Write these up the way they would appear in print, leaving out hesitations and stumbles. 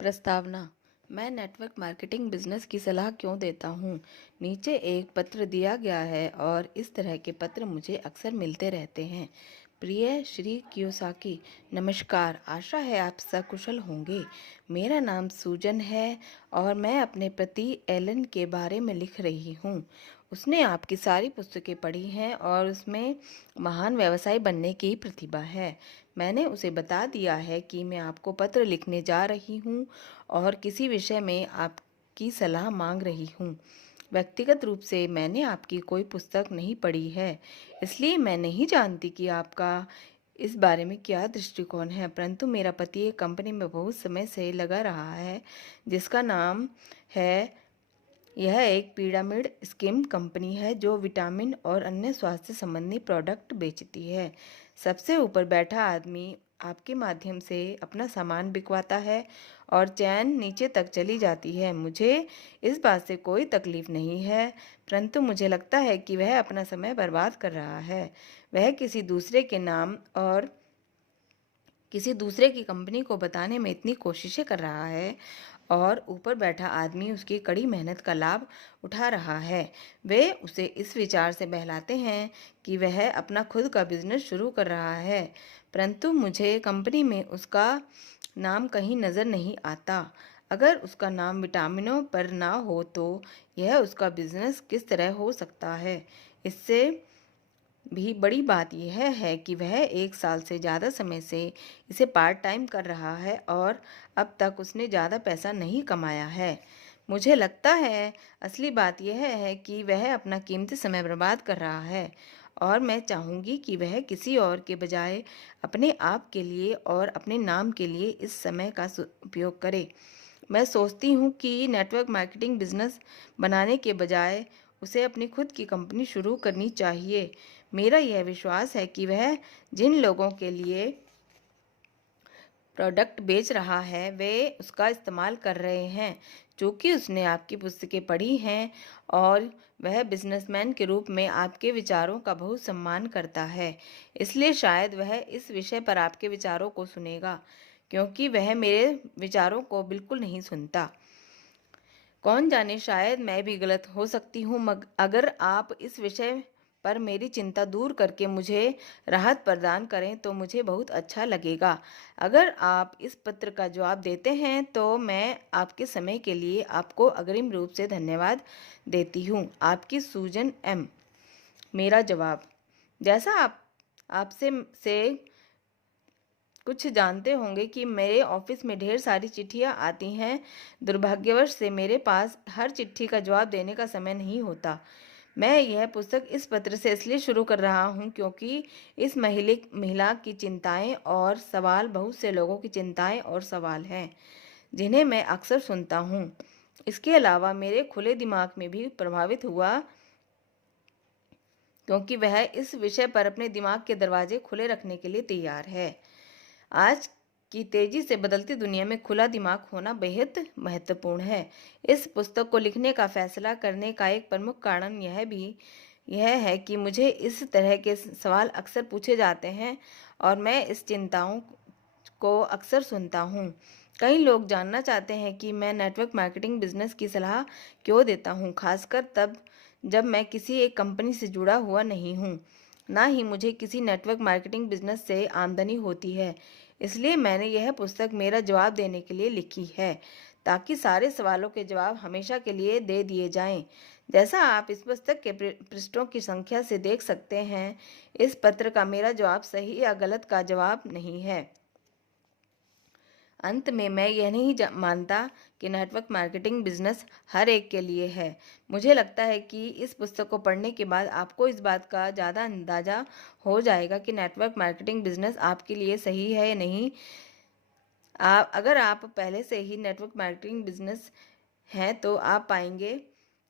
प्रस्तावना। मैं network marketing business की सलाह क्यों देता हूँ। नीचे एक पत्र दिया गया है और इस तरह के पत्र मुझे अक्सर मिलते रहते हैं। प्रिय श्री कियोसाकी, नमस्कार। आशा है आप सकुशल होंगे। मेरा नाम सूजन है और मैं अपने पति एलन के बारे में लिख रही हूँ। उसने आपकी सारी पुस्तकें पढ़ी हैं और उसमें महान व्यवसायी बनने की प्रतिभा है। मैंने उसे बता दिया है कि मैं आपको पत्र लिखने जा रही हूँ और किसी विषय में आपकी सलाह मांग रही हूँ। व्यक्तिगत रूप से मैंने आपकी कोई पुस्तक नहीं पढ़ी है, इसलिए मैं नहीं जानती कि आपका इस बारे में क्या दृष्टिकोण है। परंतु मेरा पति एक कंपनी में बहुत समय से लगा रहा है जिसका नाम है, यह एक पिरामिड स्कीम कंपनी है जो विटामिन और अन्य स्वास्थ्य संबंधी प्रोडक्ट बेचती है। सबसे ऊपर बैठा आदमी आपके माध्यम से अपना सामान बिकवाता है और चैन नीचे तक चली जाती है। मुझे इस बात से कोई तकलीफ नहीं है, परंतु मुझे लगता है कि वह अपना समय बर्बाद कर रहा है। वह किसी दूसरे के नाम और किसी दूसरे की कंपनी को बताने में इतनी कोशिशें कर रहा है और ऊपर बैठा आदमी उसकी कड़ी मेहनत का लाभ उठा रहा है। वे उसे इस विचार से बहलाते हैं कि वह अपना खुद का बिजनेस शुरू कर रहा है, परंतु मुझे कंपनी में उसका नाम कहीं नज़र नहीं आता। अगर उसका नाम विटामिनों पर ना हो तो यह उसका बिजनेस किस तरह हो सकता है। इससे भी बड़ी बात यह है कि वह 1 साल से ज़्यादा समय से इसे पार्ट टाइम कर रहा है और अब तक उसने ज़्यादा पैसा नहीं कमाया है। मुझे लगता है असली बात यह है कि वह अपना कीमती समय बर्बाद कर रहा है और मैं चाहूँगी कि वह किसी और के बजाय अपने आप के लिए और अपने नाम के लिए इस समय का उपयोग करे। मैं सोचती हूँ कि नेटवर्क मार्केटिंग बिजनेस बनाने के बजाय उसे अपनी खुद की कंपनी शुरू करनी चाहिए। मेरा यह विश्वास है कि वह जिन लोगों के लिए प्रोडक्ट बेच रहा है वे उसका इस्तेमाल कर रहे हैं, चूँकि उसने आपकी पुस्तकें पढ़ी हैं और वह बिजनेसमैन के रूप में आपके विचारों का बहुत सम्मान करता है। इसलिए शायद वह इस विषय पर आपके विचारों को सुनेगा, क्योंकि वह मेरे विचारों को बिल्कुल नहीं सुनता। कौन जाने, शायद मैं भी गलत हो सकती हूँ। मग अगर आप इस विषय पर मेरी चिंता दूर करके मुझे राहत प्रदान करें तो मुझे बहुत अच्छा लगेगा। अगर आप इस पत्र का जवाब देते हैं तो मैं आपके समय के लिए आपको अग्रिम रूप से धन्यवाद देती हूँ। आपकी सूजन एम। मेरा जवाब। जैसा आप आपसे से कुछ जानते होंगे कि मेरे ऑफिस में ढेर सारी चिट्ठियां आती हैं। दुर्भाग्यवश से मेरे पास हर चिट्ठी का जवाब देने का समय नहीं होता। मैं यह पुस्तक इस पत्र से इसलिए शुरू कर रहा हूँ क्योंकि इस महिला की चिंताएं और सवाल बहुत से लोगों की चिंताएं और सवाल हैं जिन्हें मैं अक्सर सुनता हूँ। इसके अलावा मेरे खुले दिमाग में भी प्रभावित हुआ क्योंकि वह इस विषय पर अपने दिमाग के दरवाजे खुले रखने के लिए तैयार है। आज की तेजी से बदलती दुनिया में खुला दिमाग होना बेहद महत्वपूर्ण है। इस पुस्तक को लिखने का फैसला करने का एक प्रमुख कारण यह है कि मुझे इस तरह के सवाल अक्सर पूछे जाते हैं और मैं इस चिंताओं को अक्सर सुनता हूँ। कई लोग जानना चाहते हैं कि मैं नेटवर्क मार्केटिंग बिजनेस की सलाह क्यों देता हूँ, खासकर तब जब मैं किसी एक कंपनी से जुड़ा हुआ नहीं हूँ, ना ही मुझे किसी नेटवर्क मार्केटिंग बिजनेस से आमदनी होती है। इसलिए मैंने यह पुस्तक मेरा जवाब देने के लिए लिखी है, ताकि सारे सवालों के जवाब हमेशा के लिए दे दिए जाएं। जैसा आप इस पुस्तक के पृष्ठों की संख्या से देख सकते हैं, इस पत्र का मेरा जवाब सही या गलत का जवाब नहीं है। अंत में मैं यह नहीं मानता कि नेटवर्क मार्केटिंग बिजनेस हर एक के लिए है। मुझे लगता है कि इस पुस्तक को पढ़ने के बाद आपको इस बात का ज़्यादा अंदाज़ा हो जाएगा कि नेटवर्क मार्केटिंग बिजनेस आपके लिए सही है या नहीं। अगर आप पहले से ही नेटवर्क मार्केटिंग बिजनेस हैं तो आप पाएंगे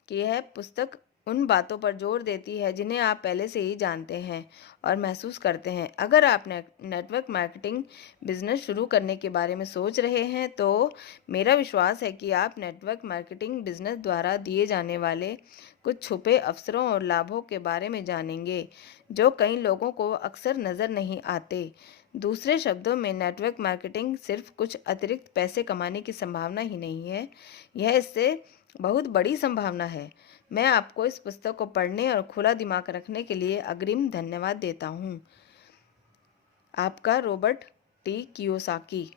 कि यह पुस्तक उन बातों पर जोर देती है जिन्हें आप पहले से ही जानते हैं और महसूस करते हैं। अगर आप नेटवर्क मार्केटिंग बिजनेस शुरू करने के बारे में सोच रहे हैं तो मेरा विश्वास है कि आप नेटवर्क मार्केटिंग बिजनेस द्वारा दिए जाने वाले कुछ छुपे अवसरों और लाभों के बारे में जानेंगे जो कई लोगों को अक्सर नज़र नहीं आते। दूसरे शब्दों में नेटवर्क मार्केटिंग सिर्फ कुछ अतिरिक्त पैसे कमाने की संभावना ही नहीं है, यह इससे बहुत बड़ी संभावना है। मैं आपको इस पुस्तक को पढ़ने और खुला दिमाग रखने के लिए अग्रिम धन्यवाद देता हूँ। आपका रॉबर्ट टी कियोसाकी।